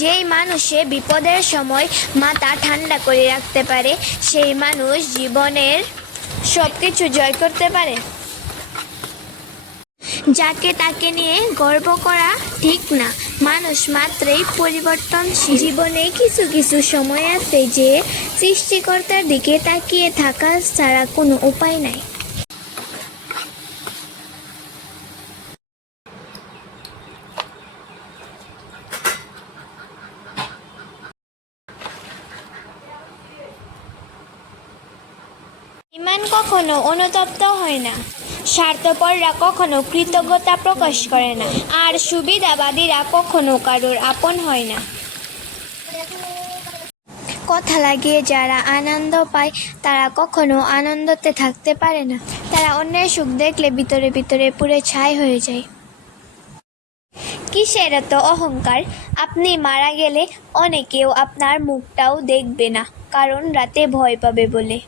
যেই মানুষে বিপদের সময় মাথা ঠান্ডা করে রাখতে পারে সেই মানুষ জীবনের সব কিছু জয় করতে পারে। যাকে তাকে নিয়ে গর্ব করা ঠিক না, মানুষ মাত্রই পরিবর্তনশীল। জীবনে কিছু কিছু সময় আছে যে সৃষ্টিকর্তার দিকে তাকিয়ে থাকা ছাড়া কোনো উপায় নাই। ইমান কখনো অনুতপ্ত হয় না, স্বার্থপররা কখনো কৃতজ্ঞতা প্রকাশ করে না, আর সুবিধাবাদীরা কখনো কারোর আপন হয় না। কথা লাগিয়ে যারা আনন্দ পায় তারা কখনো আনন্দতে থাকতে পারে না। তারা অন্যের সুখ দেখলে ভিতরে ভিতরে পুড়ে ছাই হয়ে যায়। কিসের এত অহংকার? আপনি মারা গেলে অনেকেও আপনার মুখটাও দেখবে না, কারণ রাতে ভয় পাবে বলে।